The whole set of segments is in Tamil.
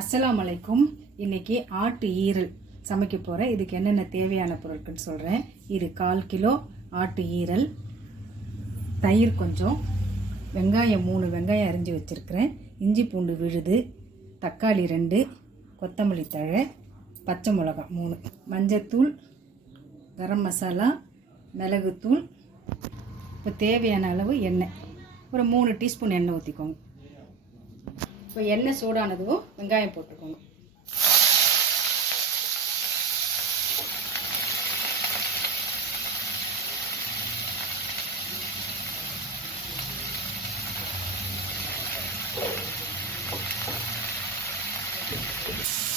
அஸ்ஸலாமு அலைக்கும் இன்றைக்கி ஆட்டு ஈரல் சமைக்க போகிறேன் இதுக்கு என்னென்ன தேவையான பொருட்கள் சொல்கிறேன் இது கால் கிலோ ஆட்டு ஈரல் தயிர் கொஞ்சம் வெங்காயம் மூணு வெங்காயம் அரிஞ்சு வச்சுருக்கிறேன். இஞ்சி பூண்டு விழுது தக்காளி ரெண்டு கொத்தமல்லி தழை பச்சை மிளகா மூணு. மஞ்சத்தூள் கரம் மசாலா மிளகுத்தூள். இப்போ தேவையான அளவு எண்ணெய். ஒரு மூணு டீஸ்பூன் எண்ணெய் ஊற்றிக்கோங்க இப்போ எண்ணெய் சூடானதும் வெங்காயம் போட்டுக்கோங்க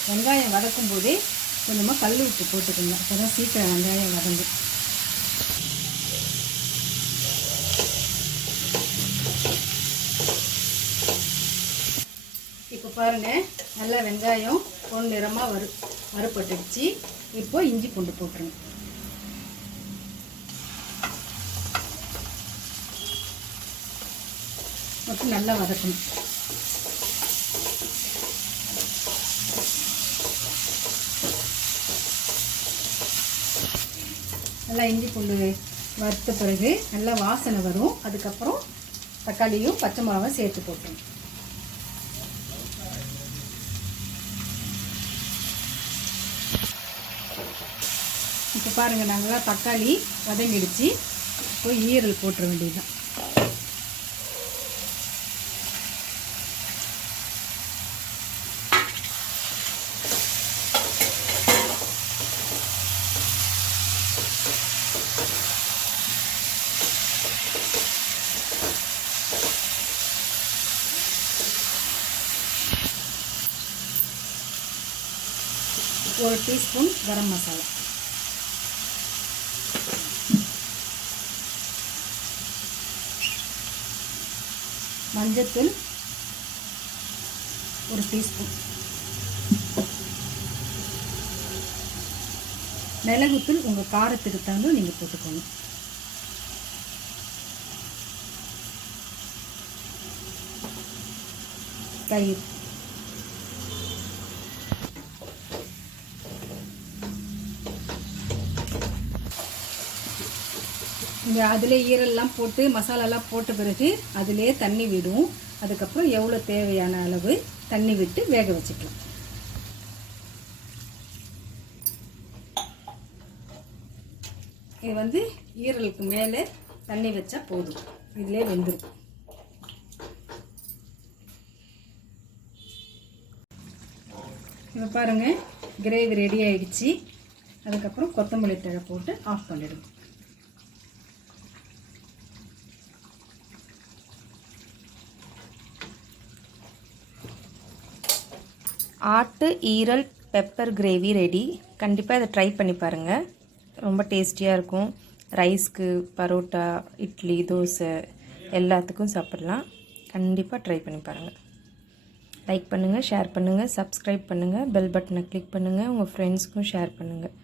வெங்காயம் வதக்கும் போதே கொஞ்சமாக கல் உப்பு போட்டுக்கோங்க அப்போ தான் சீக்கிரம் வெங்காயம் வதங்கும் இப்போ பாருங்க. நல்லா வெங்காயம் பொன் நிறமாக வறு வறுப்பட்டுடுச்சு இப்போ இஞ்சி பூண்டு போட்டுருங்க. மட்டும் நல்லா வதக்கணும். நல்லா இஞ்சி பூண்டு வறுத்த பிறகு நல்லா வாசனை வரும். அதுக்கப்புறம் தக்காளியும் பச்சை மிளகாவும் சேர்த்து போட்டுருங்க. பாருங்கள் நல்லா தக்காளி வதங்கிடுச்சு. போய் ஈரல் போட்டுற வேண்டியதுதான். ஒரு டீஸ்பூன் கரம் மசாலா. மஞ்சத்தூள் ஒரு டீஸ்பூன் மிளகுத்தூள் உங்கள் காரத்துக்கு தகுந்த நீங்கள் போட்டுக்கணும் தயிர். இந்த அதில் ஈரல்லாம் போட்டு மசாலாலாம் போட்ட பிறகு அதிலே தண்ணி விடும் அதுக்கப்புறம் எவ்வளோ தேவையான அளவு தண்ணி விட்டு வேக வச்சுக்கலாம். இது வந்து ஈரலுக்கு மேலே தண்ணி வச்சா போதும். இதிலே வெந்துடும் இப்போ பாருங்கள் கிரேவி ரெடி ஆகிடுச்சி அதுக்கப்புறம் கொத்தமல்லி தழை போட்டு ஆஃப் பண்ணிவிடுவோம் ஆட்டு ஈரல் பெப்பர் கிரேவி ரெடி கண்டிப்பாக இதை ட்ரை பண்ணி பாருங்கள் ரொம்ப டேஸ்டியாக இருக்கும். ரைஸ்க்கு பரோட்டா இட்லி தோசை எல்லாத்துக்கும் சாப்பிட்லாம். கண்டிப்பாக ட்ரை பண்ணி பாருங்கள் லைக் பண்ணுங்கள் ஷேர் பண்ணுங்கள் சப்ஸ்கிரைப் பண்ணுங்கள் பெல் பட்டனை கிளிக் பண்ணுங்கள் உங்கள் ஃப்ரெண்ட்ஸ்க்கும் ஷேர் பண்ணுங்கள்